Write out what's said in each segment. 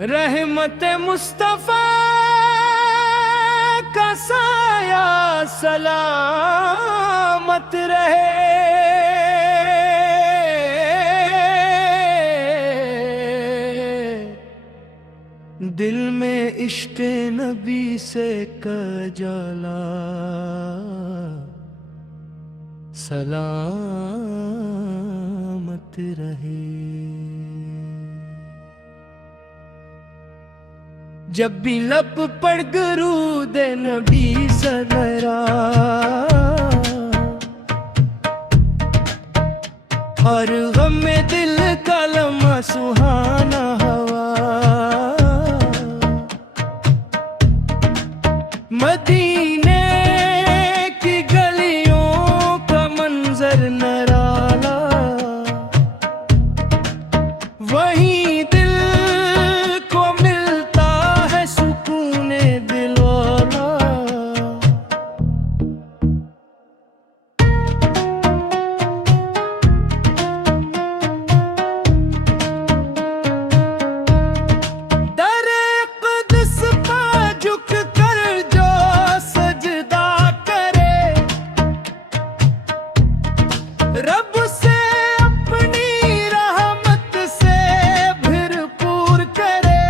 रहमत मुस्तफा का साया सलामत रहे। दिल में इश्क़ नबी से कजला सलामत रहे। जब भी लब पर दुरूद नबी सनरा और गम में दिल का लम्हा सुहाना हवा, मदीने की गलियों का मंजर नराला, वहीं रब से अपनी रहमत से भरपूर करे।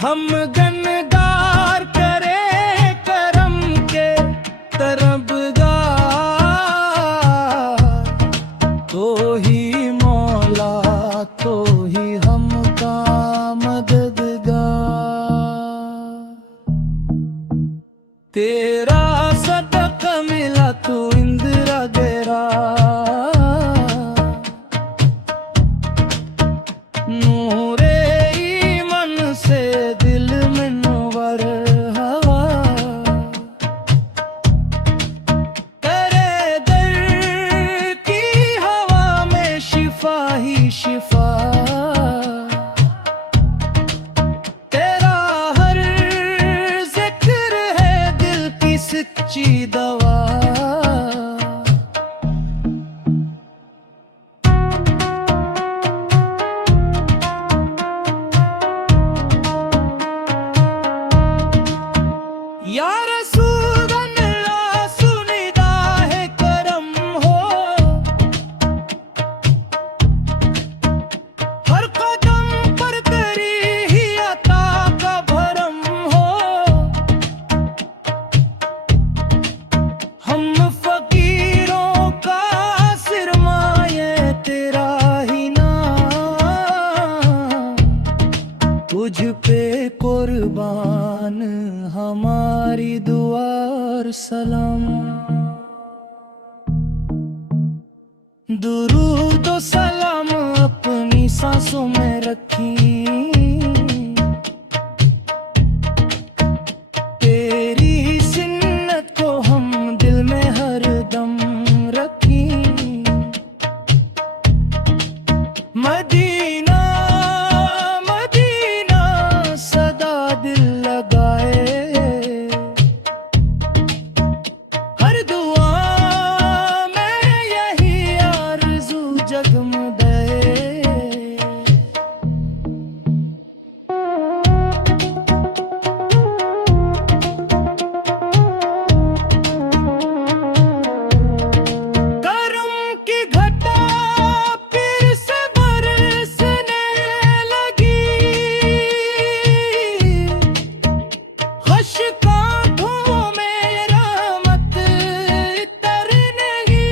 हम गनगार करे करम के तरबगार, तो ही मौला तो ही हम का मददगार। तेरा सदका मिला तू इंदिरा तेरा, नूरे ईमान से दिल में नूर हवा, तेरे दर की हवा में शिफा ही शिफा, तेरा हर जिक्र है दिल की सच्ची दवा। या रसूल अल्लाह सुनिदा है करम हो, हर कदम पर तेरी ही अता का भरम हो। हम फकीरों का सिरमाए तेरा ही नाम, तुझ पे कुर्बान हमारी दुआ और सलाम। दुरूद और सलाम अपनी सांसों में रखी, तेरी सुन्नत को हम दिल में हरदम रखी। मदीना मदीना सदा दिल लगाए, हर दुआ में यही आरज़ू जगमगाए। करम की घटा फिर से बरसने लगी, ख़ुशकांठों में रहमत तरने लगी।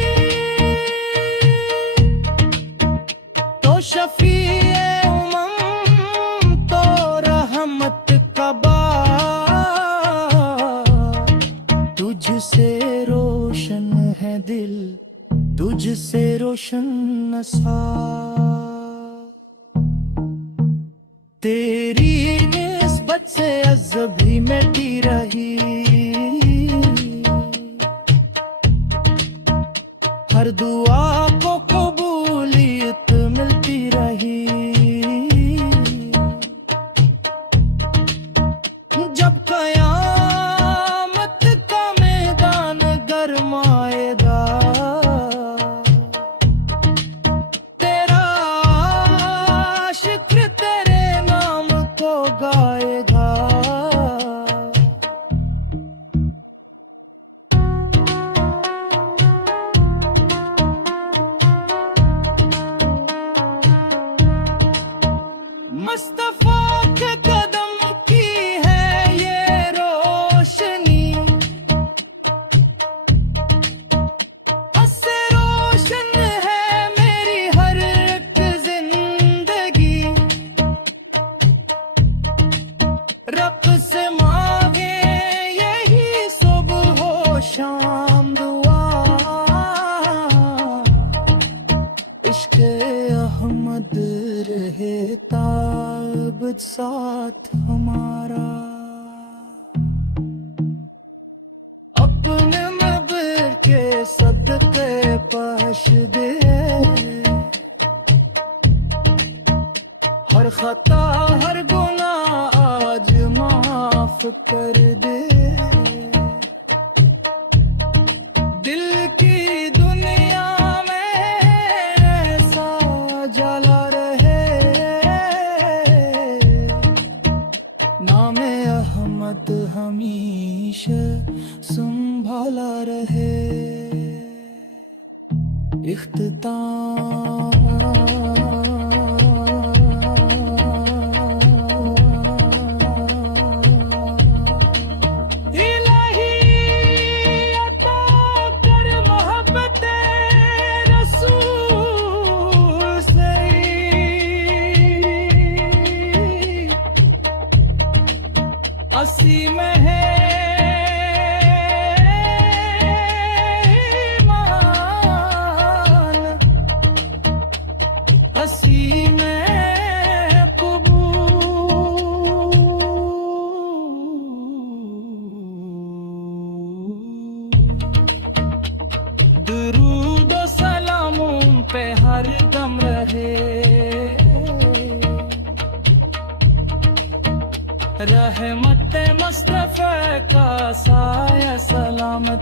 तो शफ़ीए उम्मम तो रहमत का बाब, तुझसे रोशन है दिल तुझसे रोशन नसाब। तेरी निस्बत से अज़ब भी मिटी रही, हर दुआ को कबूलियत मिलती रही। जब कयामत का मैदान गरमाएगा, तेरा शुक्र तेरे नाम को गाएगा। मुस्तफा के कदम की है ये रोशनी, उससे रोशन है मेरी हर एक जिंदगी। रब से मांगे यही सुबह हो शाम दुआ, इश्क़े अहमद रहे ताब साथ हमारा। अपने नबी के सदक़े बख्श दे, हर खता हर गुनाह आज माफ कर दे। दिल की दुनिया में ऐसा जला रहे, नामे अहमद हमेशा संभाला रहे। इलाही अता कर मोहब्बत रसूल से, असी में है ईमान, असी में कबूल। दुरूद और सलामों पे हर दम रहे, रहमत मुस्तफा का साया सलामत